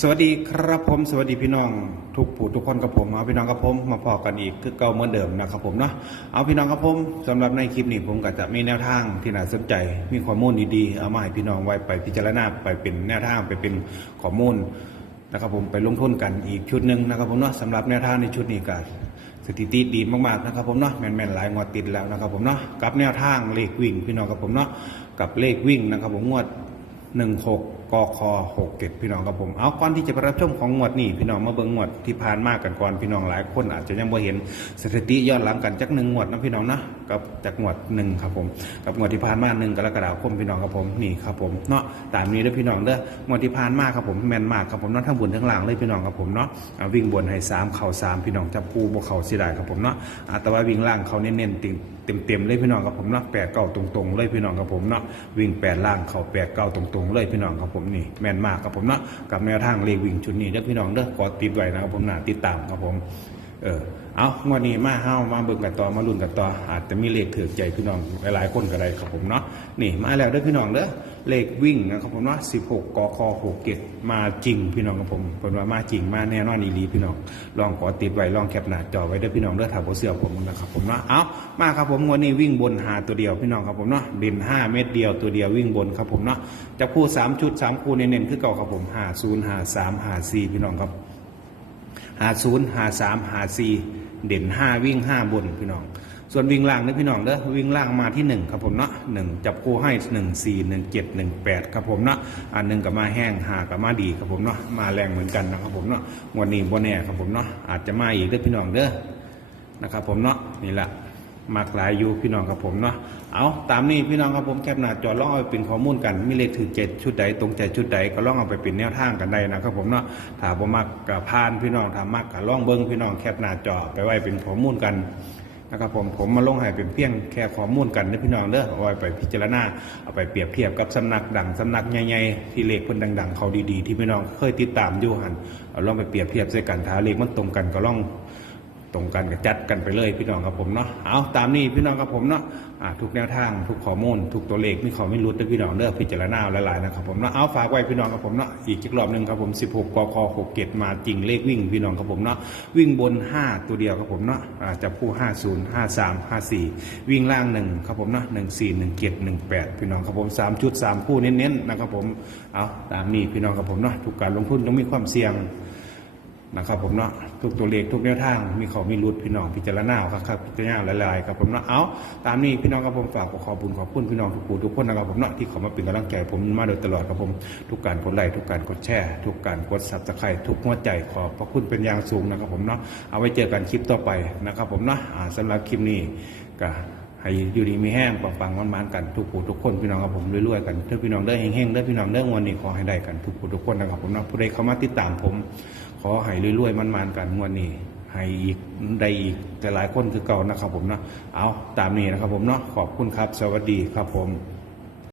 สวัสดีครับผมสวัสดีพี่น้องทุกผู้ทุกคนกับผมเอาพี่น้องกับผมมาพอกันอีกคือเก่าเหมือนเดิมนะครับผมเนาะเอาพี่น้องกับผมสำหรับในคลิปนี้ผมก็จะมีแนวทางที่น่าสนใจ มีข้อมูลดีๆเอามาให้พี่น้องไว้ไปพิจารณาไปเป็นแนวทางไปเป็นข้อมูลนะครับผมไปลงทุนกันอีกชุดหนึ่งนะครับผมเนาะสำหรับแนวทางในชุดนี้ก็สถิติดีมากๆนะครับผมเนาะแม่นๆหลายงวดติดแล้วนะครับผมเนาะกับแนวทางเลขวิ่งพี่น้องกับผมเนาะกับเลขวิ่งนะครับผมงวดหนึ่งหกกคหกเกตพี่น้องครับผมเอาก่อนที่จะไปรับชมของงวดนี้พี่น้องมาเบิ่งงวดที่ผ่านมากกันก่อนพี่น้องหลายคนอาจจะยังบ่เห็นสถิติย้อนหลังกันจักหนึ่งงวดนะพี่น้องนะกับจากงวดหนึ่งครับผมกับงวดที่ผ่านมาหนึ่งกรกฎาคมพี่น้องครับผมนี่ครับผมเนาะตามนี้เด้อพี่น้องเด้องวดที่ผ่านมาครับผมแม่นมากครับผมเนาะทั้งบนทั้งล่างเลยพี่น้องครับผมเนาะเอาวิ่งบนให้สามเข่าสามพี่น้องจับคู่บ่เข่าเสียดายครับผมเนาะแต่ว่าวิ่งล่างเขาเน้นๆติงเต็มๆเลยพี่น้องครับผมเนาะแปดเก้าตรงๆเลยพี่น้องครับผมเนาะวิ่งแปดล่างเขาแปดเก้าตรงๆเลยพี่น้องครับผมนี่แม่นมากครับผมเนาะกับแนวทางเลวิ่งชุดนี้เด้อพี่น้องเด้อขอติดไว้นะครับผมน่าติดตามครับผม เออเอางวดนี้มาเฮามาเบิ่งกันต่อมาลุ้นกันต่ออาจจะมีเลขถือใจพี่น้องหลายๆคนก็ได้ครับผมเนาะนี่มาแล้วเด้อพี่น้องเด้อเลขวิ่งนะครับผมเนาะ16กค6เกตมาจริงพี่น้องครับผมเพิ่นว่ามาจริงมาแน่นอนอีหลีพี่น้องลองกอติดไว้ลองแคปหน้าจอไว้เด้อพี่น้องเด้อถ้าบ่เชื่อผมนะครับผมเนาะเอามาครับผมงวดนี้วิ่งบนหาตัวเดียวพี่น้องครับผมเนาะเด่น5เม็ดเดียวตัวเดียววิ่งบนครับผมเนาะจับคู่สามชุดสามคู่เน้นๆคือเก่าครับผม50 53 54พี่น้องครับ หาศูนย์หาสามหาสี่เด่นห้าวิ่งห้าบนพี่น้อง ส่วนวิ่งล่างนะพี่น้องเด้อวิ่งล่างมาที่หนึ่งครับผมเนาะหนึ่งจับคู่ให้หนึ่งสี่หนึ่งเจ็ดหนึ่งแปดครับผมเนาะอันหนึ่งกับมาแห้งหากับมาดีครับผมเนาะมาแรงเหมือนกันนะครับผมเนาะวันนี้บนแน่ครับผมเนาะอาจจะมาอีกเด้อพี่น้องเด้อนะครับผมเนาะนี่แหละ มากหลายอยู่พี่น้องครับผมเนาะเอาตามนี้พี่น้องครับผมแคปหน้าจอลองเอาไปเป็นข้อมูลกันมีเลขถือเจ็ดชุดใดตรงใจชุดใดก็ลองเอาไปเป็นแนวทางกันได้นะครับผมเนาะถ้าบ่มักกับพานพี่น้องถ้ามักกับลองเบิ้งพี่น้องแคปหน้าจอไปไว้เป็นข้อมูลกันนะครับผมผมมาลงให้เป็นเพียงแค่ข้อมูลกันนะพี่น้องเด้อเอาไว้ไปพิจารณาเอาไปเปรียบเทียบกับสำนักดังสำนักใหญ่ๆที่เลขเพิ่นดัง ๆ เขาดีๆ ที่พี่น้องเคยติดตามอยู่หันเอาลองไปเปรียบเทียบใส่กันถ้าเลขมันตรงกันก็ลอง ตรงกันก็จัดกันไปเลยพี่น้องครับผมเนาะเอาตามนี้พี่น้องครับผมเนาะทุกแนวทางทุกข้อมูลทุกตัวเลขมีข้อไม่รู้ด้วยพี่น้องเด้อพิจารณาหลายๆนะครับผมเนาะเอาฝากไว้พี่น้องครับผมเนาะอีกอีกรอบหนึ่งครับผม 16กค6เกตมาจริงเลขวิ่งพี่น้องครับผมเนาะวิ่งบน 5 ตัวเดียวครับผมเนาะอ่าจับคู่ 50 53 54 วิ่งล่างหนึ่งครับผมเนาะ14 17 18 พี่น้องครับผม 3 ชุด 3 คู่เน้นๆนะครับผมเอาตามนี้พี่น้องครับผมเนาะทุกการลงทุนต้องมีความเสี่ยง นะครับผมเนาะทุกตัวเลขทุกแนวทางมีเขามีรุดพี่น้องพิจารณาครับครับพิจารณาหลายๆครับผมเนาะเอาตามนี้พี่น้องครับผมฝากขอขอบคุณขอบคุณพี่น้องทุกผู้ทุกคนนะครับผมเนาะที่เขามาเป็นกำลังใจผมมาโดยตลอดครับผมทุกการกดไลค์ทุกการกดแชร์ทุกการกดซับสไครต์ทุกหัวใจขอบพระคุณเป็นอย่างสูงนะครับผมเนาะเอาไว้เจอกันคลิปต่อไปนะครับผมเนาะสำหรับคลิปนี้ก็ ให้อยู่ดีมีแห้งปังๆมันๆกันทุกผู้ทุกคนพี่น้องครับผมรวยๆกันเด้อพี่น้องเด้อเฮงๆเด้อพี่น้องเด้อวันนี้ขอให้ได้กันทุกผู้ทุกคนนะครับผมนะผู้ใดเข้ามาติดตามผม ขอให้รวยๆมันๆกันงวดนี้ให้อีกได้อีกแต่หลายคนคือเก่านะครับผมเนาะเอาตามนี้นะครับผมเนาะขอบคุณครับ สวัสดีครับผม